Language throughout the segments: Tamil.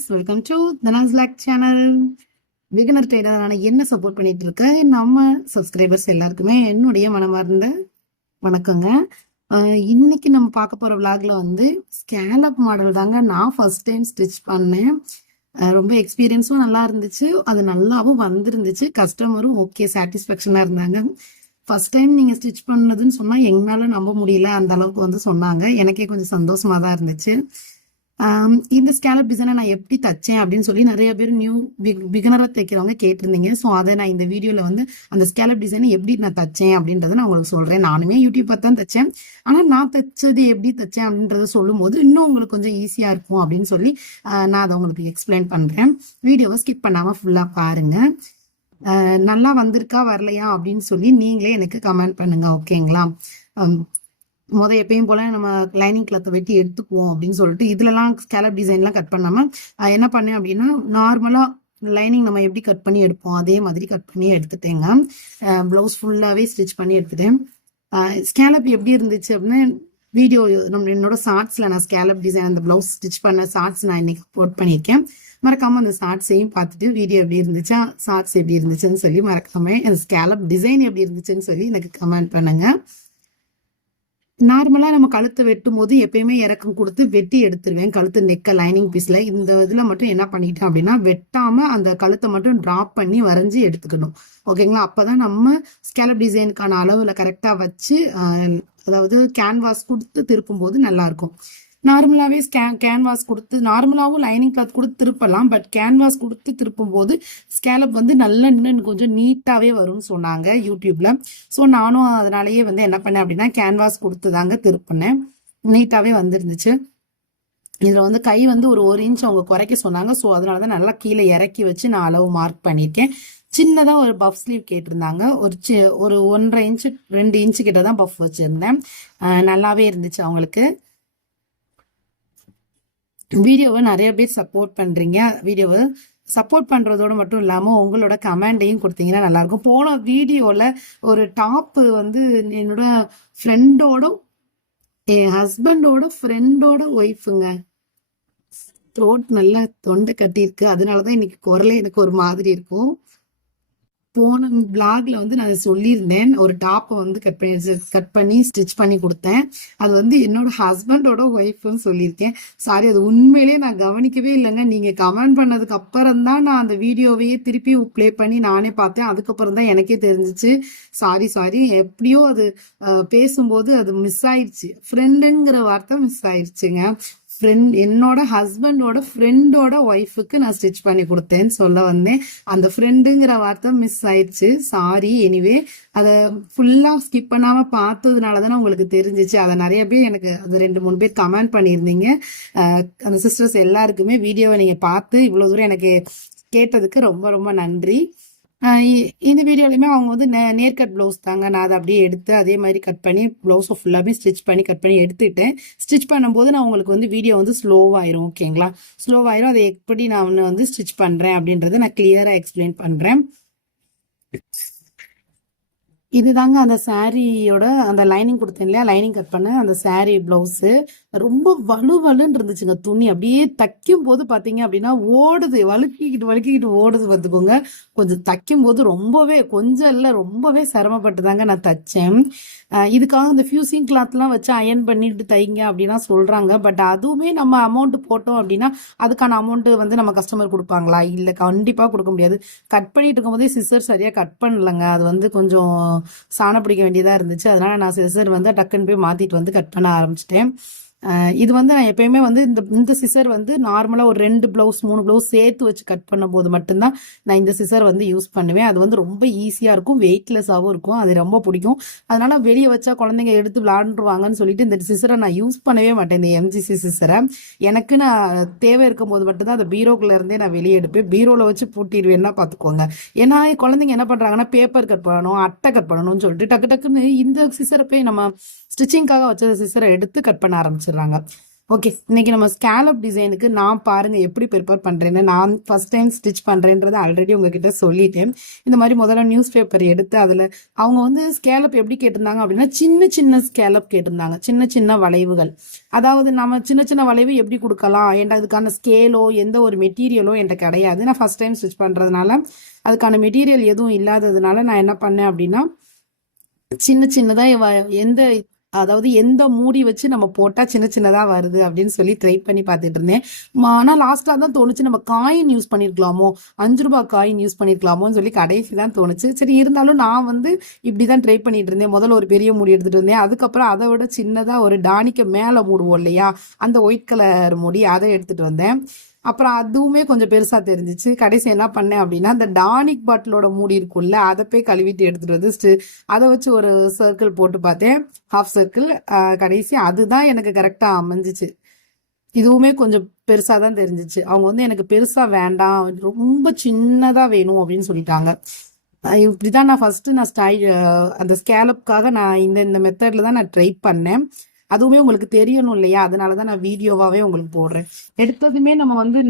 guys, welcome to Dana's Black channel. Beginner trainer நான் என்ன சப்போர்ட் பண்ணிட்டு இருக்கேன் நம்ம சப்ஸ்கிரைபர்ஸ் எல்லாருக்குமே என்னுடைய மனமார்ந்த வணக்கங்க. இன்னைக்கு நம்ம பார்க்க போற விளாக்ல வந்து ஸ்கேலப் மாடல் தாங்க நான் ஃபர்ஸ்ட் டைம் ஸ்டிச் பண்ணேன். ரொம்ப எக்ஸ்பீரியன்ஸும் நல்லா இருந்துச்சு, அது நல்லாவும் வந்திருந்துச்சு, கஸ்டமரும் ஓகே சாட்டிஸ்ஃபேக்ஷனா இருந்தாங்க. ஃபர்ஸ்ட் டைம் நீங்க ஸ்டிச் பண்ணதுன்னு சொன்னா எங்களால நம்ப முடியல, அந்த அளவுக்கு வந்து சொன்னாங்க. எனக்கே கொஞ்சம் சந்தோஷமா தான் இருந்துச்சு. இந்த ஸ்கேலப் டிசைனை நான் எப்படி தச்சேன் அப்படின்னு சொல்லி நிறைய பேர் நியூ பிகினரா தைக்கிறவங்க கேட்டிருந்தீங்க. ஸோ அதை நான் இந்த வீடியோல வந்து அந்த ஸ்கேலப் டிசைனை எப்படி நான் தச்சேன் அப்படின்றத நான் உங்களுக்கு சொல்றேன். நானுமே யூடியூப் பார்த்து தான் தைச்சேன், ஆனா நான் தைச்சது எப்படி தைச்சேன் அப்படின்றத சொல்லும் போது இன்னும் உங்களுக்கு கொஞ்சம் ஈஸியா இருக்கும் அப்படின்னு சொல்லி நான் அதை உங்களுக்கு எக்ஸ்பிளைன் பண்றேன். வீடியோவை ஸ்கிப் பண்ணாம ஃபுல்லா பாருங்க. நல்லா வந்திருக்கா வரலையா அப்படின்னு சொல்லி நீங்களே எனக்கு கமெண்ட் பண்ணுங்க, ஓகேங்களா? எப்பயும் போல நம்ம லைனிங் கிளாத்தை வெட்டி எடுத்துக்குவோம் அப்படின்னு சொல்லிட்டு இதுலலாம் ஸ்கேலப் டிசைன்லாம் கட் பண்ணாம என்ன பண்ணேன் அப்படின்னா, நார்மலா லைனிங் நம்ம எப்படி கட் பண்ணி எடுப்போம் அதே மாதிரி கட் பண்ணி எடுத்துட்டேங்க. பிளவுஸ் ஃபுல்லாவே ஸ்டிச் பண்ணி எடுத்துட்டேன். ஸ்கேலப் எப்படி இருந்துச்சு அப்படின்னு வீடியோ என்னோட ஷார்ட்ஸ்ல நான் ஸ்கேலப் டிசைன் அந்த பிளவுஸ் ஸ்டிச் பண்ண ஷார்ட்ஸ் நான் இன்னைக்கு அப்லோட் பண்ணியிருக்கேன். மறக்காம அந்த ஷார்ட்ஸையும் பார்த்துட்டு வீடியோ எப்படி இருந்துச்சா, ஷார்ட்ஸ் எப்படி இருந்துச்சுன்னு சொல்லி மறக்காம அந்த ஸ்கேலப் டிசைன் எப்படி இருந்துச்சுன்னு சொல்லி எனக்கு கமெண்ட் பண்ணுங்க. நார்மலா நம்ம கழுத்தை வெட்டும் போது எப்பயுமே இறக்கம் கொடுத்து வெட்டி எடுத்துருவேன் கழுத்து நெக்க லைனிங் பீஸ்ல. இந்த இதுல மட்டும் என்ன பண்ணிட்டேன் அப்படின்னா, வெட்டாம அந்த கழுத்தை மட்டும் டிராப் பண்ணி வரைஞ்சி எடுத்துக்கணும், ஓகேங்களா? அப்பதான் நம்ம ஸ்கேலப் டிசைனுக்கான அளவுல கரெக்டா வச்சு அதாவது கேன்வாஸ் கொடுத்து திருப்பும் போது நல்லா இருக்கும். நார்மலாவே கேன்வாஸ் கொடுத்து நார்மலாவும் லைனிங் கிளாத் கொடுத்து திருப்பலாம், பட் கேன்வாஸ் கொடுத்து திருப்பும் போது ஸ்கேலப் வந்து நல்லா இன்னும் கொஞ்சம் நீட்டாவே வரும்னு சொன்னாங்க யூடியூப்ல. ஸோ நானும் அதனாலயே வந்து என்ன பண்ணேன் அப்படின்னா கேன்வாஸ் கொடுத்து தாங்க திருப்பினேன், நீட்டாவே வந்துருந்துச்சு. இதுல வந்து கை வந்து ஒரு இன்ச் அவங்க குறைக்க சொன்னாங்க. ஸோ அதனாலதான் நல்லா கீழே இறக்கி வச்சு நான் அளவு மார்க் பண்ணியிருக்கேன். சின்னதா ஒரு பஃப் ஸ்லீவ் கேட்டிருந்தாங்க, ஒரு 1.5 இன்ச்சு 2 இன்ச்சு கிட்ட தான் பஃப் வச்சிருந்தேன். நல்லாவே இருந்துச்சு அவங்களுக்கு. வீடியோவை நிறைய பேர் சப்போர்ட் பண்றீங்க. வீடியோவை சப்போர்ட் பண்றதோட மட்டும் இல்லாம உங்களோட கமெண்டையும் கொடுத்தீங்கன்னா நல்லா இருக்கும். போன வீடியோல ஒரு டாப் வந்து என்னோட ஃப்ரெண்டோட என் ஹஸ்பண்டோட ஃப்ரெண்டோட ஒய்ஃபுங்க, த்ரோட் நல்லா தொண்டை கட்டியிருக்கு, அதனாலதான் இன்னைக்கு குரலே எனக்கு ஒரு மாதிரி இருக்கும். போன பிளாக்ல வந்து நான் சொல்லியிருந்தேன், ஒரு டாப்பை வந்து கட் பண்ணி ஸ்டிச் பண்ணி கொடுத்தேன். அது வந்து என்னோட ஹஸ்பண்டோட ஒய்ஃப்னு சொல்லியிருக்கேன். சாரி, அது உண்மையிலேயே நான் கவனிக்கவே இல்லைங்க. நீங்க கமெண்ட் பண்ணதுக்கு அப்புறம் தான் நான் அந்த வீடியோவையே திருப்பி பிளே பண்ணி நானே பார்த்தேன். அதுக்கப்புறம் தான் எனக்கே தெரிஞ்சிச்சு. சாரி, எப்படியோ அது பேசும்போது அது மிஸ் ஆயிடுச்சு. ஃப்ரெண்டுங்கிற வார்த்தை மிஸ் ஆயிடுச்சுங்க. என்னோட ஹஸ்பண்டோட ஃப்ரெண்டோட ஒய்ஃபுக்கு நான் ஸ்டிச் பண்ணி கொடுத்தேன்னு சொல்ல வந்தேன். அந்த ஃப்ரெண்டுங்கிற வார்த்தை மிஸ் ஆயிடுச்சு, சாரி. எனிவே அதை ஃபுல்லா ஸ்கிப் பண்ணாம பார்த்ததுனால தானே உங்களுக்கு தெரிஞ்சிச்சு. அதை நிறைய பேர் எனக்கு அது 2-3 பேர் கமெண்ட் பண்ணியிருந்தீங்க. அந்த சிஸ்டர்ஸ் எல்லாருக்குமே வீடியோவை நீங்க பார்த்து இவ்வளவு தூரம் எனக்கு கேட்டதுக்கு ரொம்ப ரொம்ப நன்றி. இந்த வீடியோலையுமே அவங்க வந்து நேர்கட் பிளவுஸ் தாங்க, நான் அதை அப்படியே எடுத்து அதே மாதிரி கட் பண்ணி பிளவுஸை ஃபுல்லாகவே ஸ்டிச் பண்ணி கட் பண்ணி எடுத்துட்டேன். ஸ்டிச் பண்ணும்போது நான் உங்களுக்கு வந்து வீடியோ வந்து ஸ்லோவாயிரும், ஓகேங்களா? ஸ்லோவாயிரும். அதை எப்படி நான் வந்து ஸ்டிச் பண்ணுறேன் அப்படின்றத நான் கிளியராக எக்ஸ்பிளைன் பண்ணுறேன். இதுதாங்க அந்த சாரியோட அந்த லைனிங் கொடுத்தேன் இல்லையா, லைனிங் கட் பண்ண அந்த சாரி பிளவுஸு ரொம்ப வலுன்னு இருந்துச்சுங்க. துணி அப்படியே தைக்கும் போது பாத்தீங்க அப்படின்னா ஓடுது, வழுக்கிக்கிட்டு ஓடுது பார்த்துக்கோங்க. கொஞ்சம் தைக்கும் போது கொஞ்சம் இல்லை ரொம்பவே சிரமப்பட்டு தாங்க நான் தைச்சேன். இதுக்காக இந்த ஃபியூசிங் கிளாத்லாம் வச்சு அயன் பண்ணிட்டு தைங்க அப்படின்னா சொல்றாங்க. பட் அதுவுமே நம்ம அமௌண்ட் போட்டோம் அப்படின்னா அதுக்கான அமௌண்ட் வந்து நம்ம கஸ்டமர் கொடுப்பாங்களா? இல்லை, கண்டிப்பா கொடுக்க முடியாது. கட் பண்ணிட்டு இருக்கும் போதே சிசர் சரியா கட் பண்ணலங்க, அது வந்து கொஞ்சம் சாண பிடிக்க வேண்டியதா இருந்துச்சு. அதனால நான் சிசர் வந்து டக்குன்னு போய் மாத்திட்டு வந்து கட் பண்ண ஆரம்பிச்சிட்டேன். இது வந்து நான் எப்பயுமே வந்து இந்த சிசர் வந்து நார்மலா ஒரு 2 பிளவுஸ் 3 பிளவுஸ் சேர்த்து வச்சு கட் பண்ணும் போது மட்டும்தான் நான் இந்த சிசர் வந்து யூஸ் பண்ணுவேன். அது வந்து ரொம்ப ஈஸியா இருக்கும், வெயிட்லெஸ்ஸாகவும் இருக்கும், அது ரொம்ப பிடிக்கும். அதனால வெளியே வச்சா குழந்தைங்க எடுத்து விளாண்டுருவாங்கன்னு சொல்லிட்டு இந்த சிசரை நான் யூஸ் பண்ணவே மாட்டேன். இந்த எம்ஜிசி சிசரை எனக்கு நான் தேவை இருக்கும் போது மட்டும்தான் அந்த பீரோக்குள்ள இருந்தே நான் வெளியே எடுப்பேன். பீரோல வச்சு பூட்டிடுவேன்னா பாத்துக்கோங்க. ஏன்னா குழந்தைங்க என்ன பண்றாங்கன்னா பேப்பர் கட் பண்ணணும், அட்டை கட் பண்ணணும்னு சொல்லிட்டு டக்குன்னு இந்த சிசரை போய் நம்ம ஸ்டிச்சிங்காக வச்ச சிசரை எடுத்து கட் பண்ண ஆரம்பிச்சிடுறாங்க. ஓகே, இன்னைக்கு நம்ம ஸ்கேலப் டிசைனுக்கு நான் பாருங்க எப்படி ப்ரிப்பேர் பண்றேன்னு. நான் ஃபர்ஸ்ட் டைம் ஸ்டிச் பண்றேன்றதை ஆல்ரெடி உங்ககிட்ட சொல்லிட்டேன். இந்த மாதிரி முதல்ல நியூஸ் பேப்பர் எடுத்து அதுல அவங்க வந்து ஸ்கேலப் எப்படி கேட்டிருந்தாங்க அப்படின்னா, சின்ன சின்ன ஸ்கேலப் கேட்டிருந்தாங்க, சின்ன சின்ன வளைவுகள். அதாவது நம்ம சின்ன சின்ன வளைவு எப்படி கொடுக்கலாம், என்கிட்ட அதுக்கான ஸ்கேலோ எந்த ஒரு மெட்டீரியலோ என்கிட்ட கிடையாது. நான் ஃபர்ஸ்ட் டைம் ஸ்டிச் பண்றதுனால அதுக்கான மெட்டீரியல் எதுவும் இல்லாததுனால நான் என்ன பண்ணேன் அப்படின்னா, சின்ன சின்னதா எந்த அதாவது எந்த மூடி வச்சு நம்ம போட்டா சின்ன சின்னதா வருது அப்படின்னு சொல்லி ட்ரை பண்ணி பார்த்துட்டு இருந்தேன். ஆனா லாஸ்டா தான் தோணுச்சு, நம்ம காயின் யூஸ் பண்ணிருக்கலாமோ, 5 ரூபாய் காயின் யூஸ் பண்ணிருக்கலாமோன்னு சொல்லி கடைசி தான் தோணுச்சு. சரி, இருந்தாலும் நான் வந்து இப்படிதான் ட்ரை பண்ணிட்டு இருந்தேன். முதல்ல ஒரு பெரிய மூடி எடுத்துட்டு இருந்தேன். அதுக்கப்புறம் அதை விட சின்னதா ஒரு டானிக்க மேல மூடுவோம் இல்லையா, அந்த ஒயிட் கலர் மூடி, அதை எடுத்துட்டு வந்தேன். அப்புறம் அதுவுமே கொஞ்சம் பெருசா தெரிஞ்சிச்சு. கடைசி என்ன பண்ணேன் அப்படின்னா, அந்த டானிக் பாட்டிலோட மூடி இருக்கும்ல, அதை போய் கழுவிட்டு எடுத்துட்டு வந்து அதை வச்சு ஒரு சர்க்கிள் போட்டு பார்த்தேன், ஹாஃப் சர்க்கிள். கடைசி அதுதான் எனக்கு கரெக்டா அமைஞ்சிச்சு. இதுவுமே கொஞ்சம் பெருசா தான் தெரிஞ்சிச்சு. அவங்க வந்து எனக்கு பெருசா வேண்டாம், ரொம்ப சின்னதா வேணும் அப்படின்னு சொல்லிட்டாங்க. இப்படிதான் நான் ஃபர்ஸ்ட் அந்த ஸ்கேலப்காக நான் இந்த மெத்தட்ல தான் நான் ட்ரை பண்ணேன். அதுவுமே உங்களுக்கு தெரியணும் இல்லையா, அதனாலதான் நான் வீடியோவாவே உங்களுக்கு போடுறேன். எடுத்ததுமே நம்ம வந்து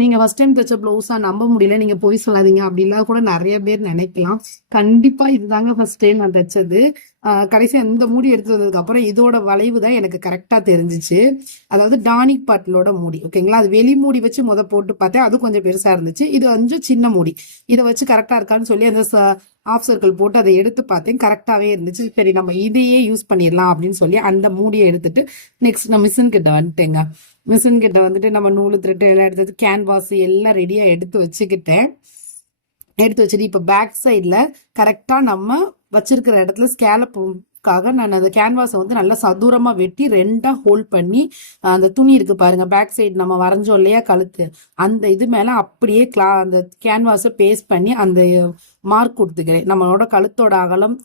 நீங்க ஃபர்ஸ்ட் டைம் தைச்ச பிளவுஸா, நம்ப முடியல, நீங்க போய் சொல்லாதீங்க அப்படிலாம் கூட நிறைய பேர் நினைக்கலாம். கண்டிப்பா இதுதாங்க ஃபர்ஸ்ட் டைம் நான் தைச்சது. கடைசியா இந்த மூடி எடுத்து வந்ததுக்கு அப்புறம் இதோட வளைவு தான் எனக்கு கரெக்டா தெரிஞ்சிச்சு. அதாவது டானிக் பாட்டிலோட மூடி, ஓகேங்களா. அது வெளி மூடி வச்சு போட்டு பார்த்தேன், அது கொஞ்சம் பெருசா இருந்துச்சு. இது கொஞ்சம் சின்ன மூடி, இதை வச்சு கரெக்டா இருக்கான்னு சொல்லி அந்த ஆஃப் சர்க்கிள் போட்டு அதை எடுத்து பார்த்தேன், கரெக்டாவே இருந்துச்சு. சரி, நம்ம இதையே யூஸ் பண்ணிடலாம் அப்படின்னு சொல்லி அந்த மூடியை எடுத்துட்டு நெக்ஸ்ட் நான் மிஷின் கிட்ட வந்துட்டேங்க. மிஷின் கிட்ட வந்துட்டு நம்ம நூலு த்ரெட் எல்லாம் எடுத்தது, கேன்வாஸ் எல்லாம் ரெடியா எடுத்து வச்சுட்டு இப்ப பேக் சைட்ல கரெக்டா நம்ம வச்சிருக்கிற இடத்துல ஸ்கேலப்புக்காக நான் அந்த கேன்வாஸை வந்து நல்லா சதுரமா வெட்டி 2ஆ ஹோல்ட் பண்ணி, அந்த துணி இருக்கு பாருங்க, பேக் சைடு நம்ம வரைஞ்சோம் இல்லையா கழுத்து, அந்த இது மேல அப்படியே அந்த கேன்வாஸை பேஸ்ட் பண்ணி அந்த மார்க் கொடுத்துக்கிறேன். நம்மளோட கழுத்தோட அகலம்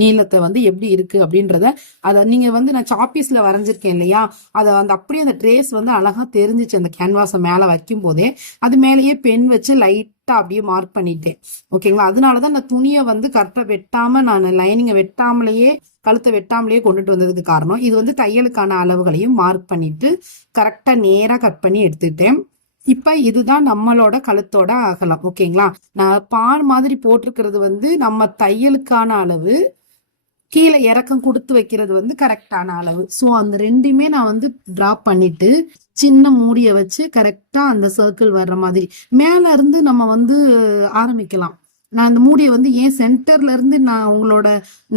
நீளத்தை வந்து எப்படி இருக்கு அப்படின்றத அதை நீங்க வந்து நான் சாப்பீஸ்ல வரைஞ்சிருக்கேன் இல்லையா, அதை அந்த அப்படியே அந்த ட்ரேஸ் வந்து அழகா தெரிஞ்சிச்சு. அந்த கேன்வாஸை மேல வைக்கும் போதே அது மேலேயே பென் வச்சு லைட்டா அப்படியே மார்க் பண்ணிட்டேன், ஓகேங்களா. அதனாலதான் நான் துணியை வந்து கரெக்டா வெட்டாம, நான் லைனிங்கை வெட்டாமலேயே கழுத்தை வெட்டாமலேயே கொண்டுட்டு வந்ததுக்கு காரணம் இது வந்து தையலுக்கான அளவுகளையும் மார்க் பண்ணிட்டு கரெக்டா நேரா கட் பண்ணி எடுத்துட்டேன். இப்ப இதுதான் நம்மளோட கழுத்தோட அகலம், ஓகேங்களா. நான் பார் மாதிரி போட்டிருக்கிறது வந்து நம்ம தையலுக்கான அளவு, கீழே இறக்கம் கொடுத்து வைக்கிறது வந்து கரெக்டான அளவு. ஸோ அந்த ரெண்டுமே நான் வந்து டிராப் பண்ணிட்டு சின்ன மூடியை வச்சு கரெக்டா அந்த சர்க்கிள் வர்ற மாதிரி மேல இருந்து நம்ம வந்து ஆரம்பிக்கலாம். நான் அந்த மூடியை வந்து ஏன் சென்டர்ல இருந்து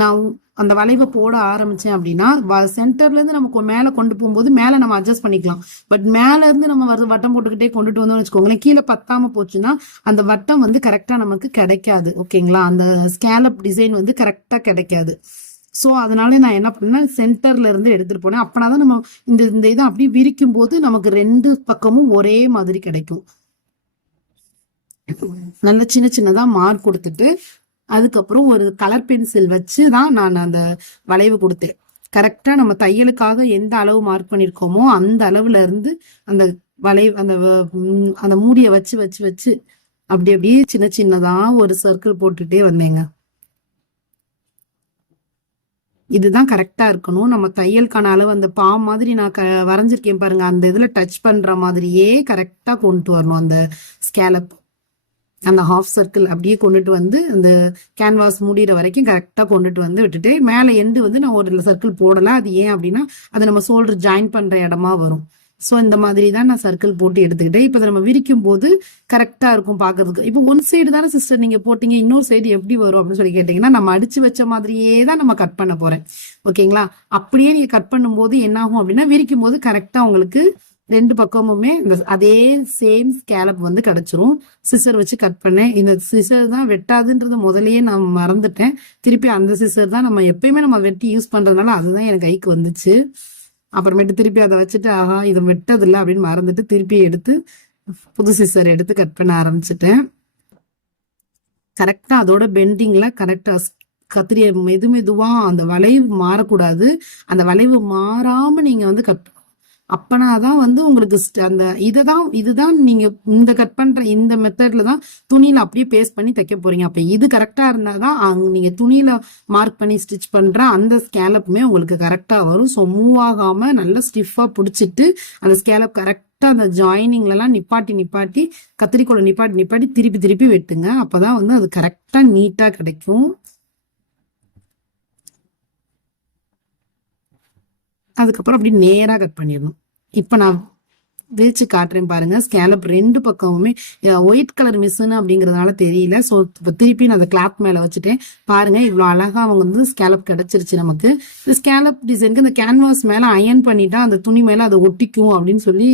நான் அந்த வளைவை போட ஆரம்பிச்சேன் அப்படின்னா, சென்டர்ல இருந்து நமக்கு மேல கொண்டு போகும்போது மேல நம்ம அட்ஜஸ்ட் பண்ணிக்கலாம். பட் மேல இருந்து நம்ம வட்டம் போட்டுக்கிட்டே கொண்டுட்டு வந்தோம்னு வச்சுக்கோங்களேன், கீழே பத்தாம போச்சுன்னா அந்த வட்டம் வந்து கரெக்டா நமக்கு கிடைக்காது, ஓகேங்களா. அந்த ஸ்கேலப் டிசைன் வந்து கரெக்டா கிடைக்காது. ஸோ அதனால நான் என்ன பண்ணேன், சென்டர்ல இருந்து எடுத்துட்டு போனேன். அப்பனாதான் நம்ம இந்த இதை அப்படி விரிக்கும் போது நமக்கு 2 பக்கமும் ஒரே மாதிரி கிடைக்கும். நல்ல சின்ன சின்னதா மார்க் கொடுத்துட்டு அதுக்கப்புறம் ஒரு கலர் பென்சில் வச்சு தான் நான் அந்த வளைவு கொடுத்தேன். கரெக்டா நம்ம தையலுக்காக எந்த அளவு மார்க் பண்ணிருக்கோமோ அந்த அளவுல இருந்து அந்த வளைவு அந்த மூடியை வச்சு வச்சு வச்சு அப்படி அப்படியே சின்ன சின்னதா ஒரு சர்க்கிள் போட்டுட்டே வந்தேங்க. இதுதான் கரெக்டா இருக்கணும். நம்ம தையலுக்கான அளவு அந்த பாம் மாதிரி நான் வரைஞ்சிருக்கேன் பாருங்க, அந்த இதுல டச் பண்ற மாதிரியே கரெக்டா கொண்டு வரணும். அந்த ஸ்கேலப் அந்த ஹாஃப் சர்க்கிள் அப்படியே கொண்டுட்டு வந்து அந்த கேன்வாஸ் முடிகிற வரைக்கும் கரெக்டா கொண்டுட்டு வந்து விட்டுட்டு மேல எண்டு வந்து நான் ஒரு சர்க்கிள் போடல. அது ஏன் அப்படின்னா அது நம்ம ஷோல்டர் ஜாயின் பண்ற இடமா வரும். ஸோ இந்த மாதிரி தான் நான் சர்க்கிள் போட்டு எடுத்துக்கிட்டேன். இப்போ நம்ம விரிக்கும் போது கரெக்டா இருக்கும் பாக்குறதுக்கு. இப்போ ஒன் சைடு தானே சிஸ்டர் நீங்க போட்டீங்க, இன்னொரு சைடு எப்படி வரும் அப்படின்னு சொல்லி கேட்டீங்கன்னா, நம்ம அடிச்சு வச்ச மாதிரியே தான் நம்ம கட் பண்ண போறேன், ஓகேங்களா. அப்படியே நீங்க கட் பண்ணும்போது என்ன ஆகும் அப்படின்னா, விரிக்கும் போது கரெக்டா உங்களுக்கு 2 பக்கமுமே அதே சேம் ஸ்கேலப் வந்து கிடைச்சிரும். சிசர் வச்சு கட் பண்ணேன். இந்த சிசர் தான் வெட்டாதுன்றது முதலையே நான் மறந்துட்டேன். திருப்பி அந்த சிசர் தான் நம்ம எப்பயுமே நம்ம வெட்டி யூஸ் பண்றதுனால அதுதான் எனக்கு கைக்கு வந்துச்சு. அப்புறமேட்டு திருப்பி அதை வச்சுட்டு ஆஹா இது வெட்டதில்லை அப்படின்னு மறந்துட்டு திருப்பி எடுத்து புது சிசர் எடுத்து கட் பண்ண ஆரம்பிச்சிட்டேன். கரெக்டா அதோட பெண்டிங்ல கரெக்டா கத்திரிய மெதுவா அந்த வளைவு மாறக்கூடாது. அந்த வளைவு மாறாம நீங்க வந்து கட் அப்பனாதான் வந்து உங்களுக்கு அந்த இதுதான் நீங்க இந்த கட் பண்ற இந்த மெத்தட்ல தான் துணியில அப்படியே பேஸ்ட் பண்ணி தைக்க போறீங்க. அப்ப இது கரெக்டா இருந்தாதான் நீங்க துணியில மார்க் பண்ணி ஸ்டிச் பண்ற அந்த ஸ்கேலப்புமே உங்களுக்கு கரெக்டா வரும். ஸோ மூவ் ஆகாம நல்லா ஸ்டிஃபா பிடிச்சிட்டு அந்த ஸ்கேலப் கரெக்டா அந்த ஜாயினிங்ல எல்லாம் நிப்பாட்டி கத்திரிக்கோளை நிப்பாட்டி திருப்பி வெட்டுங்க. அப்பதான் வந்து அது கரெக்டா நீட்டா கிடைக்கும். அதுக்கப்புறம் அப்படி நேரா கட் பண்ணிடணும். இப்ப நான் விரிச்சு காட்டுறேன் பாருங்க. ஸ்கேலப் ரெண்டு பக்கமுமே ஒயிட் கலர் மிஷின் அப்படிங்கறதுனால தெரியல. ஸோ திருப்பி நான் அந்த கிளாத் மேல வச்சுட்டேன் பாருங்க. இவ்வளவு அழகா அவங்க வந்து ஸ்கேலப் கிடைச்சிருச்சு நமக்கு. இந்த ஸ்கேலப் டிசைனுக்கு இந்த கேன்வாஸ் மேல அயன் பண்ணிட்டா அந்த துணி மேல அதை ஒட்டிக்கும் அப்படின்னு சொல்லி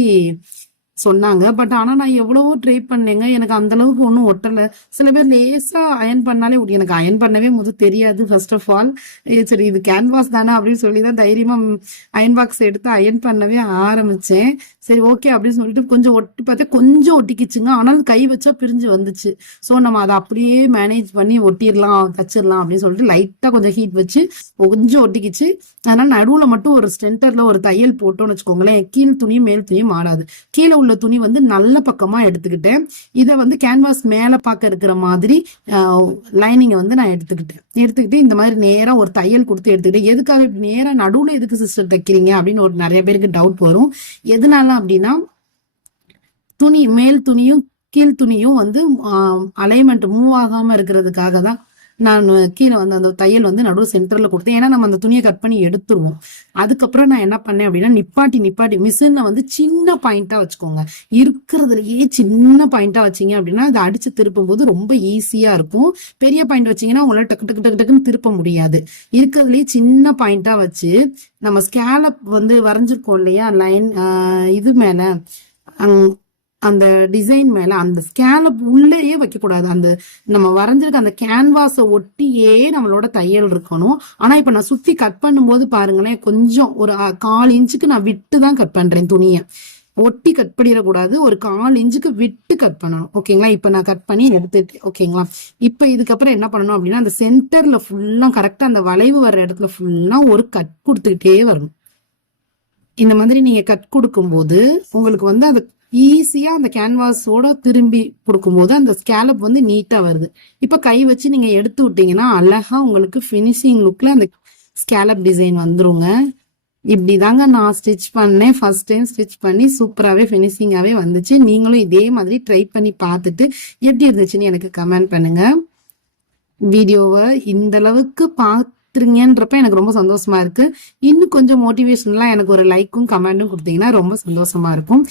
சொன்னாங்க. பட் ஆனா நான் எவ்வளவோ ட்ரை பண்ணேங்க, எனக்கு அந்த அளவுக்கு ஒன்றும் ஒட்டல. சில பேர் லேசா அயன் பண்ணாலே எனக்கு அயன் பண்ணவே தெரியாது. ஃபர்ஸ்ட் ஆஃப் ஆல் சரி இது கேன்வாஸ் தானே அப்படின்னு சொல்லிதான் தைரியமா அயன் பாக்ஸ் எடுத்து அயன் பண்ணவே ஆரம்பிச்சேன். சரி ஓகே அப்படின்னு சொல்லிட்டு கொஞ்சம் ஒட்டி பார்த்தேன், கொஞ்சம் ஒட்டிக்கிச்சுங்க. ஆனாலும் கை வச்சா பிரிஞ்சு வந்துச்சு. ஸோ நம்ம அதை அப்படியே மேனேஜ் பண்ணி ஒட்டிடலாம் தச்சிடலாம் அப்படின்னு சொல்லிட்டு லைட்டா கொஞ்சம் ஹீட் வச்சு கொஞ்சம் ஒட்டிக்கிச்சு. அதனால நடுவுல மட்டும் ஒரு சென்டர்ல ஒரு தையல் போட்டோம்னு வச்சுக்கோங்களேன், கீழ் துணியும் மேல் துணியும் ஆடாது. கீழே உள்ள துணி வந்து நல்ல பக்கமா எடுத்துக்கிட்டேன். இதை வந்து கேன்வாஸ் மேல பார்க்க இருக்கிற மாதிரி லைனிங்க வந்து நான் எடுத்துக்கிட்டு இந்த மாதிரி நேரா ஒரு தையல் கொடுத்து எடுத்துக்கிட்டு, எதுக்காக இப்படி நேரா நடுவுல எதுக்கு சிஸ்டர் தைக்கிறீங்க அப்படின்னு ஒரு நிறைய பேருக்கு டவுட் வரும். எதனால அப்படின்னா துணி மேல் துணியும் கீழ் துணியும் வந்து அலைன்மெண்ட் மூவ் ஆகாம இருக்கிறதுக்காக தான் நான் கீழே வந்து அந்த தையல் வந்து நடுவு சென்டர்ல கொடுத்தேன். ஏன்னா நம்ம அந்த துணியை கட் பண்ணி எடுத்துருவோம். அதுக்கப்புறம் நான் என்ன பண்ணேன் அப்படின்னா நிப்பாட்டி மிஷினை வந்து சின்ன பாயிண்டா வச்சுக்கோங்க. இருக்கிறதுலயே சின்ன பாயிண்டா வச்சீங்க அப்படின்னா அதை அடிச்சு திருப்பும் போது ரொம்ப ஈஸியா இருக்கும். பெரிய பாயிண்ட் வச்சீங்கன்னா உங்களால டக்குன்னு திருப்ப முடியாது. இருக்கிறதுலயே சின்ன பாயிண்டா வச்சு நம்ம ஸ்கேலப் வந்து வரைஞ்சிருக்கோம் இல்லையா லைன் இது மேல அந்த டிசைன் மேல அந்த ஸ்கேலப் உள்ளேயே வைக்க கூடாது. அந்த நம்ம வரைஞ்சிருக்க அந்த கேன்வாஸை ஒட்டியே நம்மளோட தையல் இருக்கணும். ஆனா இப்ப நான் சுத்தி கட் பண்ணும்போது பாருங்களேன், கொஞ்சம் ஒரு 1/4 இன்ச்சுக்கு நான் விட்டு தான் கட் பண்றேன். துணியை ஒட்டி கட் பண்ணிடக்கூடாது, ஒரு 1/4 இன்ச்சுக்கு விட்டு கட் பண்ணணும். ஓகேங்களா? இப்ப நான் கட் பண்ணி எடுத்துட்டு ஓகேங்களா? இப்ப இதுக்கப்புறம் என்ன பண்ணணும் அப்படின்னா அந்த சென்டர்ல ஃபுல்லா கரெக்டா அந்த வளைவு வர்ற இடத்துல ஃபுல்லா ஒரு கட் கொடுத்துக்கிட்டே வரணும். இந்த மாதிரி நீங்க கட் கொடுக்கும்போது உங்களுக்கு வந்து அது ஈஸியா அந்த கேன்வாஸோட திரும்பி கொடுக்கும்போது அந்த ஸ்கேலப் வந்து நீட்டா வருது. இப்ப கை வச்சு நீங்க எடுத்து விட்டீங்கன்னா அழகா உங்களுக்கு பினிஷிங் லுக்ல அந்த ஸ்கேலப் டிசைன் வந்துருங்க. இப்படிதாங்க நான் ஸ்டிச் பண்ணேன். ஃபர்ஸ்ட் டைம் ஸ்டிச் பண்ணி சூப்பராகவே ஃபினிஷிங்காகவே வந்துச்சு. நீங்களும் இதே மாதிரி ட்ரை பண்ணி பார்த்துட்டு எப்படி இருந்துச்சுன்னு எனக்கு கமெண்ட் பண்ணுங்க. வீடியோவை இந்த அளவுக்கு பார்த்துருங்கன்றப்ப எனக்கு ரொம்ப சந்தோஷமா இருக்கு. இன்னும் கொஞ்சம் மோட்டிவேஷன்லாம் எனக்கு ஒரு லைக்கும் கமெண்டும் கொடுத்தீங்கன்னா ரொம்ப சந்தோஷமா இருக்கும்.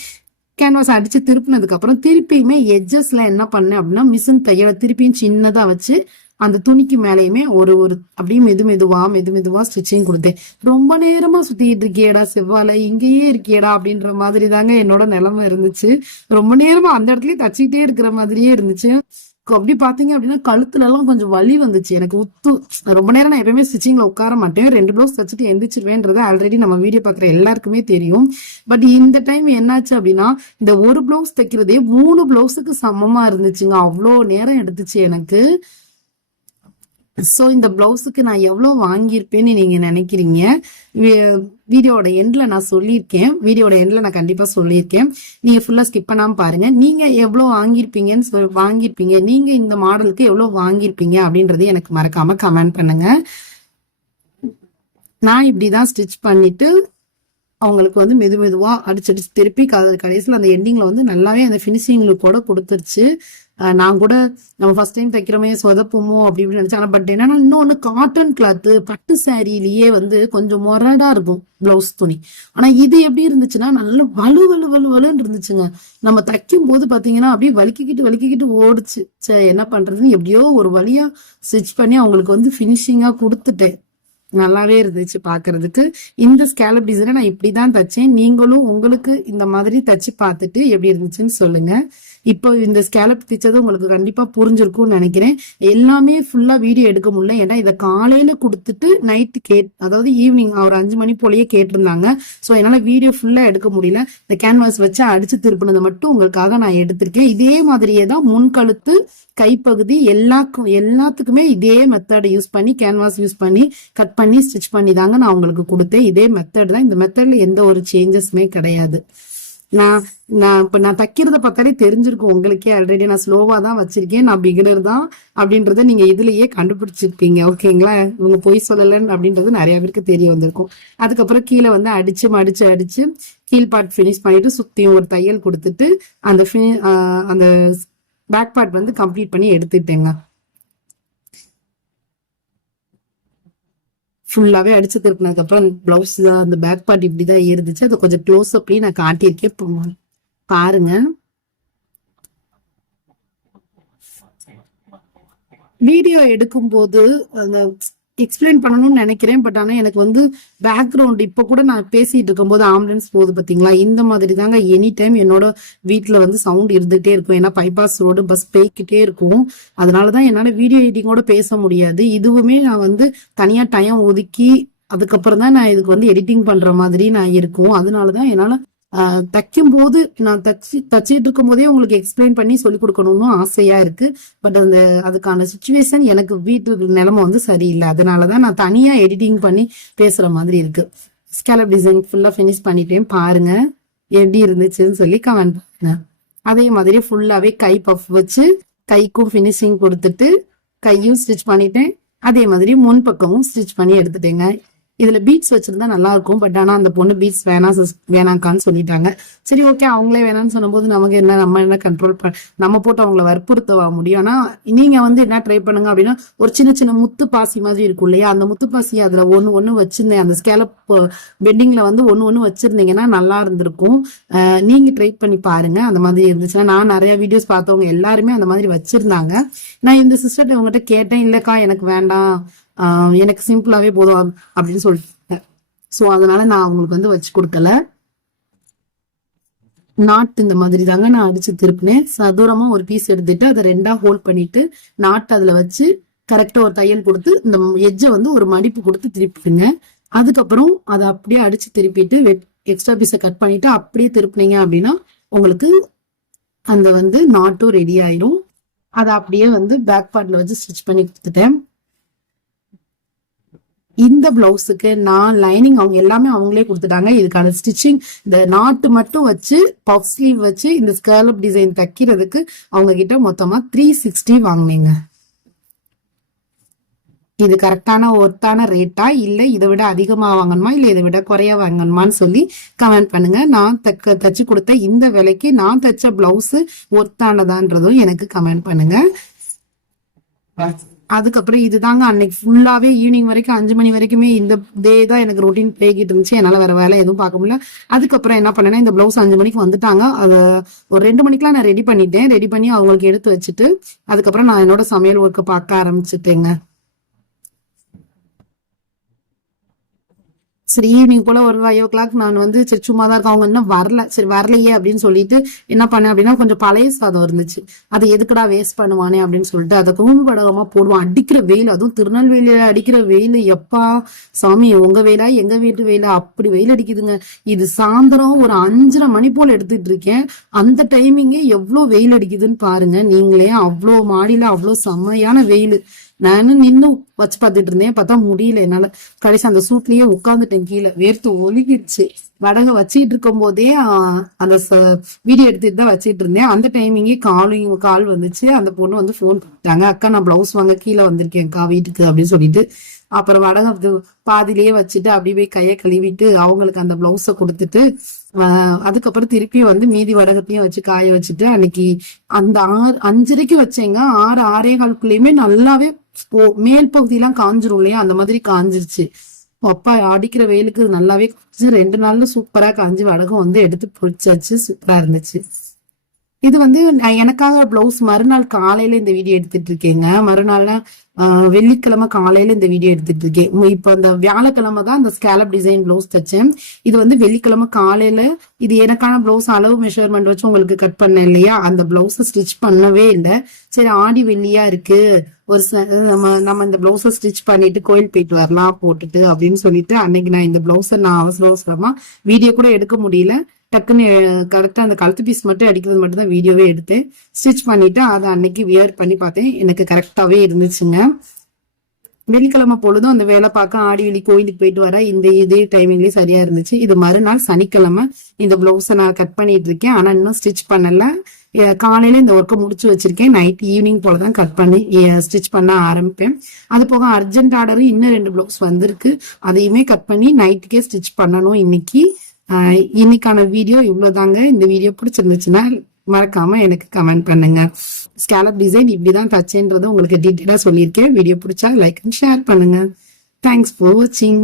கேன்வாஸ் அடிச்சு திருப்பினதுக்கு அப்புறம் திருப்பியுமே எட்ஜஸ்ல என்ன பண்ணேன் அப்படின்னா மிஷின் தையலை திருப்பியும் சின்னதா வச்சு அந்த துணிக்கு மேலேயுமே ஒரு அப்படியே மெதுமெதுவா ஸ்டிச்சிங் கொடுத்தேன். ரொம்ப நேரமா சுத்திட்டு இருக்கியடா செவ்வாழை, இங்கேயே இருக்கியடா அப்படின்ற மாதிரி தாங்க என்னோட நிலைமை இருந்துச்சு. ரொம்ப நேரமா அந்த இடத்துலயே தச்சுக்கிட்டே இருக்கிற மாதிரியே இருந்துச்சு. அப்படி பாத்தீங்க அப்படின்னா கழுத்துல எல்லாம் கொஞ்சம் வலி வந்துச்சு எனக்கு. ரொம்ப நேரம் நான் எப்பயுமே ஸ்டிச்சிங்ல உட்கார மாட்டேன். 2 பிளவுஸ் தச்சுட்டு எந்திரிச்சிருவேன்றது ஆல்ரெடி நம்ம வீடியோ பாக்குற எல்லாருக்குமே தெரியும். பட் இந்த டைம் என்னாச்சு அப்படின்னா இந்த ஒரு பிளவுஸ் தைக்கிறதே 3 பிளவுஸுக்கு சமமா இருந்துச்சுங்க. அவ்வளோ நேரம் எடுத்துச்சு எனக்கு. சோ இந்த பிளவுஸுக்கு நான் எவ்வளவு வாங்கியிருப்பேன்னு நீங்க நினைக்கிறீங்க? வீடியோட எண்ட்ல நான் சொல்லியிருக்கேன். நான் கண்டிப்பா சொல்லியிருக்கேன். நீங்க ஃபுல்லா ஸ்கிப் பண்ணாம பாருங்க. நீங்க எவ்வளவு வாங்கியிருப்பீங்க, நீங்க இந்த மாடலுக்கு எவ்வளவு வாங்கியிருப்பீங்க அப்படின்றது எனக்கு மறக்காம கமெண்ட் பண்ணுங்க. நான் இப்படிதான் ஸ்டிச் பண்ணிட்டு அவங்களுக்கு வந்து மெதுவா அடிச்சு திருப்பி கடைசியில் அந்த எண்டிங்ல வந்து நல்லாவே அந்த பினிஷிங் லுக்கோட கொடுத்துருச்சு. நான் கூட நம்ம ஃபர்ஸ்ட் டைம் தைக்கிறோமே சொதப்புமோ அப்படின்னு நினைச்சேன். பட் என்னன்னா இன்னொன்னு காட்டன் கிளாத் பட்டு சாரிலேயே வந்து கொஞ்சம் மொரடா இருக்கும் பிளவுஸ் துணி. ஆனா இது எப்படி இருந்துச்சுன்னா நல்ல வலுன்னு இருந்துச்சுங்க. நம்ம தைக்கும் போது பாத்தீங்கன்னா அப்படியே வலிக்கிட்டு ஓடுச்சு. சரி என்ன பண்றதுன்னு எப்படியோ ஒரு வழியா ஸ்டிச் பண்ணி அவங்களுக்கு வந்து பினிஷிங்கா கொடுத்துட்டேன். நல்லாவே இருந்துச்சு பாக்குறதுக்கு. இந்த ஸ்கேலப் டிசைனை நான் இப்படிதான் தச்சேன். நீங்களும் உங்களுக்கு இந்த மாதிரி தச்சு பார்த்துட்டு எப்படி இருந்துச்சுன்னு சொல்லுங்க. இப்போ இந்த ஸ்கேலப் தைச்சது உங்களுக்கு கண்டிப்பா புரிஞ்சிருக்கும்னு நினைக்கிறேன். எல்லாமே ஃபுல்லா வீடியோ எடுக்க முடியல, ஏன்னா இதை காலையில கொடுத்துட்டு நைட்டு அதாவது ஈவினிங் ஒரு 5 மணி போலயே கேட்டிருந்தாங்க. ஸோ என்னால வீடியோ ஃபுல்லா எடுக்க முடியல. இந்த கேன்வாஸ் வச்சு அடிச்சு திருப்பினதை மட்டும் உங்களுக்காக நான் எடுத்திருக்கேன். இதே மாதிரியே தான் முன்கழுத்து கைப்பகுதி எல்லாத்துக்குமே இதே மெத்தட் யூஸ் பண்ணி கேன்வாஸ் யூஸ் பண்ணி கட் கட் பண்ணி ஸ்டிச் பண்ணி தாங்க நான் உங்களுக்கு கொடுத்தேன். இதே மெத்தட் தான். இந்த மெத்தட்ல எந்த ஒரு சேஞ்சஸுமே கிடையாது. நான் தைக்கிறத பார்த்தாலே தெரிஞ்சிருக்கும் உங்களுக்கே. ஆல்ரெடி நான் ஸ்லோவா தான் வச்சிருக்கேன், நான் பிகினர் தான் அப்படின்றத நீங்க இதுலயே கண்டுபிடிச்சிருப்பீங்க. ஓகேங்களா? இவங்க பொய் சொல்லலன்னு அப்படின்றது நிறைய பேருக்கு தெரிய வந்திருக்கும். அதுக்கப்புறம் கீழே வந்து அடிச்சு மடிச்சு அடிச்சு கீழ் பார்ட் ஃபினிஷ் பண்ணிட்டு சுத்தியும் ஒரு தையல் கொடுத்துட்டு அந்த பேக் பார்ட் வந்து கம்ப்ளீட் பண்ணி எடுத்துட்டேங்க. ஃபுல்லாவே அடிச்சு திருப்பினதுக்கு அப்புறம் பிளவுஸ் அந்த பேக் பார்ட் இப்படிதான் இருந்துச்சு. அதை கொஞ்சம் க்ளோஸ் அப்லயே நான் காட்டியிருக்கேன், பாருங்க. வீடியோ எடுக்கும் போது அந்த எக்ஸ்பிளைன் பண்ணணும்னு நினைக்கிறேன். பட் ஆனா எனக்கு வந்து பேக்ரவுண்ட் இப்ப கூட நான் பேசிட்டு இருக்கும் போது ஆம்புலன்ஸ் போகுது பாத்தீங்களா, இந்த மாதிரி தாங்க எனி டைம் என்னோட வீட்டுல வந்து சவுண்ட் இருந்துகிட்டே இருக்கும். ஏன்னா பைபாஸ் ரோடு, பஸ் போய்கிட்டே இருக்கும். அதனாலதான் என்னால வீடியோ எடிட்டிங்கோட பேச முடியாது. இதுவுமே நான் வந்து தனியா டைம் ஒதுக்கி அதுக்கப்புறம் தான் நான் இதுக்கு வந்து எடிட்டிங் பண்ற மாதிரி நான் இருக்கும். அதனாலதான் என்னால தைக்கும் போது நான் தச்சிட்டு இருக்கும் போதே உங்களுக்கு எக்ஸ்பிளைன் பண்ணி சொல்லி கொடுக்கணும்னு ஆசையா இருக்கு. பட் அதுக்கான சுச்சுவேஷன் எனக்கு வீட்டு நிலைமை வந்து சரியில்லை. அதனாலதான் நான் தனியா எடிட்டிங் பண்ணி பேசுற மாதிரி இருக்கு. ஸ்கேலப் டிசைன் ஃபுல்லா பினிஷ் பண்ணிட்டேன், பாருங்க எப்படி இருந்துச்சுன்னு சொல்லி கமெண்ட் பண்ணுங்க. அதே மாதிரி ஃபுல்லாவே கை பஃப் வச்சு கைக்கும் பினிஷிங் கொடுத்துட்டு கையும் ஸ்டிச் பண்ணிட்டேன். அதே மாதிரி முன் பக்கமும் ஸ்டிச் பண்ணி எடுத்துட்டேங்க. இதுல பீட்ஸ் வச்சிருந்தா நல்லா இருக்கும். பட் ஆனா அந்த பொண்ணு பீட்ஸ் வேணாக்கான்னு சொல்லிட்டாங்க. சரி ஓகே, அவங்களே வேணாம்னு சொன்னபோது நமக்கு என்ன, நம்ம என்ன கண்ட்ரோல் நம்ம போட்டு அவங்கள வற்புறுத்த முடியும். ஆனா நீங்க வந்து என்ன ட்ரை பண்ணுங்க அப்படின்னா, ஒரு சின்ன சின்ன முத்து பாசி மாதிரி இருக்கும் இல்லையா, அந்த முத்து பாசி அதுல ஒண்ணு வச்சிருந்தேன். அந்த ஸ்கேலப் பெட்டிங்ல வந்து ஒண்ணு வச்சிருந்தீங்கன்னா நல்லா இருந்திருக்கும். நீங்க ட்ரை பண்ணி பாருங்க. அந்த மாதிரி இருந்துச்சுன்னா, நான் நிறைய வீடியோஸ் பார்த்தவங்க எல்லாருமே அந்த மாதிரி வச்சிருந்தாங்க. நான் இந்த சிஸ்டர்ட்ட உங்ககிட்ட கேட்டேன், இல்லக்கா எனக்கு வேண்டாம், எனக்கு சிம்பிளாவே போதும் அப்படின்னு சொல்லிட்டேன். சோ அதனால நான் அவங்களுக்கு வந்து வச்சு கொடுக்கல. நாட் இந்த மாதிரி தாங்க நான் அடிச்சு திருப்பினேன். சதுரமா ஒரு பீஸ் எடுத்துட்டு அதை 2ஆ ஹோல்ட் பண்ணிட்டு நாட் அதுல வச்சு கரெக்டா ஒரு தையல் கொடுத்து இந்த எட்ஜை வந்து ஒரு மடிப்பு கொடுத்து திருப்பிடுங்க. அதுக்கப்புறம் அதை அப்படியே அடிச்சு திருப்பிட்டு எக்ஸ்ட்ரா பீஸை கட் பண்ணிட்டு அப்படியே திருப்பினீங்க அப்படின்னா உங்களுக்கு அந்த வந்து நாட்டும் ரெடி ஆயிரும். அதை அப்படியே வந்து பேக் பார்ட்ல வச்சு ஸ்டிச் பண்ணி கொடுத்துட்டேன். இந்த பிளவுஸுக்கு நான் லைனிங் அவங்க எல்லாமே அவங்களே கொடுத்துட்டாங்க. இதுக்கான ஸ்டிச்சிங் இந்த நாட்டு மட்டும் வச்சு பஃப் ஸ்லீவ் வச்சு இந்த ஸ்கேலப் டிசைன் தைக்கிறதுக்கு அவங்க கிட்ட மொத்தமா 360 வாங்கினீங்க. இது கரெக்டான ஒர்த்தான ரேட்டா, இல்ல இதை விட அதிகமா வாங்கணுமா, இல்ல இதை விட குறைய வாங்கணுமான்னு சொல்லி கமெண்ட் பண்ணுங்க. நான் தச்சு கொடுத்த இந்த விலைக்கு நான் தச்ச பிளவுஸ் ஒர்த்தானதான்றதும் எனக்கு கமெண்ட் பண்ணுங்க. அதுக்கப்புறம் இதுதாங்க அன்னைக்கு ஃபுல்லாவே ஈவினிங் வரைக்கும் 5 மணி வரைக்குமே இந்த டே தான் எனக்கு ரொட்டீன் போய்கிட்டு இருந்துச்சு. என்னால வேற வேலை எதுவும் பார்க்க முடியல. அதுக்கப்புறம் என்ன பண்ணேன்னா, இந்த பிளவுஸ் 5 மணிக்கு வந்துட்டாங்க. அதை ஒரு 2 மணிக்கெல்லாம் நான் ரெடி பண்ணிட்டேன். ரெடி பண்ணி அவங்களுக்கு எடுத்து வச்சுட்டு அதுக்கப்புறம் நான் என்னோட சமையல் ஒர்க்கை பார்க்க ஆரம்பிச்சுட்டேங்க. சரி ஈவினிங் போல ஒரு 5 o'clock நான் வந்து சரி சும்மா தான் இருக்கேன், அவங்க இன்னும் வரல, சரி வரலையே அப்படின்னு சொல்லிட்டு என்ன பண்ணேன் அப்படின்னா, கொஞ்சம் பழைய சாதம் இருந்துச்சு. அதை எதுக்குடா வேஸ்ட் பண்ணுவானே அப்படின்னு சொல்லிட்டு அதை குறும்படகமா போடுவான். அடிக்கிற வெயில், அதுவும் திருநெல்வேலியில அடிக்கிற வெயில், எப்பா சாமி உங்க வெயிலா எங்க வீட்டு வெயிலா, அப்படி வெயில் அடிக்குதுங்க. இது சாயந்தரம் ஒரு 5:30 மணி போல எடுத்துட்டு இருக்கேன். அந்த டைமிங்கே எவ்வளவு வெயில் அடிக்குதுன்னு பாருங்க நீங்களே. அவ்வளோ மாடியில அவ்வளோ செம்மையான வெயில். நானும் நின்னு வச்சு பார்த்துட்டு இருந்தேன், பார்த்தா முடியல என்னால. கடைசி அந்த சூட்லயே உட்காந்துட்டேன், கீழே வேர்த்து ஒழுகிடுச்சு. வடங்க வச்சுட்டு இருக்கும் போதே அந்த வீடியோ எடுத்துட்டு தான் வச்சுட்டு இருந்தேன். அந்த டைமிங்கே கால் வந்துச்சு. அந்த பொண்ணு வந்து போன் பண்ணிட்டாங்க, அக்கா நான் பிளவுஸ் வாங்க கீழே வந்திருக்கேன்க்கா வீட்டுக்கு அப்படின்னு சொல்லிட்டு. அப்புறம் வடங்க பாதிலேயே வச்சுட்டு அப்படியே போய் கையை கழுவிட்டு அவங்களுக்கு அந்த பிளவுஸை கொடுத்துட்டு அதுக்கப்புறம் திருப்பி வந்து மீதி வடகத்தையும் வச்சு காய வச்சுட்டு அன்னைக்கு அந்த 5:30 வச்சேங்க. 6:15 நல்லாவே மேல் பகுதியெல்லாம் காஞ்சிரும் இல்லையா, அந்த மாதிரி காஞ்சிருச்சு. அப்பா அடிக்கிற வெயிலுக்கு நல்லாவே 2 நாள்ல சூப்பரா காஞ்சி வடகம் வந்து எடுத்து பொரிச்சாச்சு, சூப்பரா இருந்துச்சு. இது வந்து எனக்காக பிளவுஸ் மறுநாள் காலையில இந்த வீடியோ எடுத்துட்டு இருக்கேங்க. மறுநாள்ல வெள்ளிக்கிழமை காலையில இந்த வீடியோ எடுத்துட்டு இருக்கேன். இப்ப இந்த வியாழக்கிழமை தான் இந்த ஸ்கேலப் டிசைன் பிளவுஸ் தச்சேன். இது வந்து வெள்ளிக்கிழமை காலையில இது எனக்கான பிளவுஸ் அளவு மெஷர்மெண்ட் வச்சு உங்களுக்கு கட் பண்ணேன் இல்லையா, அந்த பிளவுஸ் ஸ்டிச் பண்ணவே இல்லை. சரி ஆடி வெள்ளியா இருக்கு, ஒரு நம்ம இந்த பிளவுஸை ஸ்டிச் பண்ணிட்டு கோயில் போயிட்டு வரலாம் போட்டுட்டு அப்படின்னு சொல்லிட்டு அன்னைக்கு நான் இந்த பிளவுஸை நான் அவசரமா வீடியோ கூட எடுக்க முடியல. டக்குன்னு கரெக்டா அந்த கழுத்து பீஸ் மட்டும் அடிக்கிறது மட்டும் தான் வீடியோவே எடுத்து ஸ்டிச் பண்ணிட்டு அதை அன்னைக்கு வியர் பண்ணி பார்த்தேன். எனக்கு கரெக்டாவே இருந்துச்சுங்க. வெள்ளிக்கிழமை பொழுதும் அந்த வேலை பார்க்க ஆடி வெளி கோயிலுக்கு போயிட்டு வர இதே டைமிங்லயே சரியா இருந்துச்சு. இது மறுநாள் சனிக்கிழமை இந்த பிளவுஸை நான் கட் பண்ணிட்டு இருக்கேன். ஆனா இன்னும் ஸ்டிச் பண்ணல. காலையில இந்த ஒர்க்கை முடிச்சு வச்சிருக்கேன். நைட் ஈவினிங் போலதான் கட் பண்ணி ஸ்டிச் பண்ண ஆரம்பிப்பேன். அது போக அர்ஜென்ட் ஆர்டர் இன்னும் 2 பிளவுஸ் வந்திருக்கு. அதையுமே கட் பண்ணி நைட்டுக்கே ஸ்டிச் பண்ணணும் இன்னைக்கு. இன்னைக்கான வீடியோ இவ்வளவுதாங்க. இந்த வீடியோ பிடிச்சிருந்துச்சுன்னா மறக்காம எனக்கு கமெண்ட் பண்ணுங்க. ஸ்கேலப் டிசைன் இப்படிதான் தச்சேன்றது உங்களுக்கு டீட்டெயிலா சொல்லியிருக்கேன். வீடியோ பிடிச்சா லைக் அண்ட் ஷேர் பண்ணுங்க. தேங்க்ஸ் ஃபார் வாட்சிங்.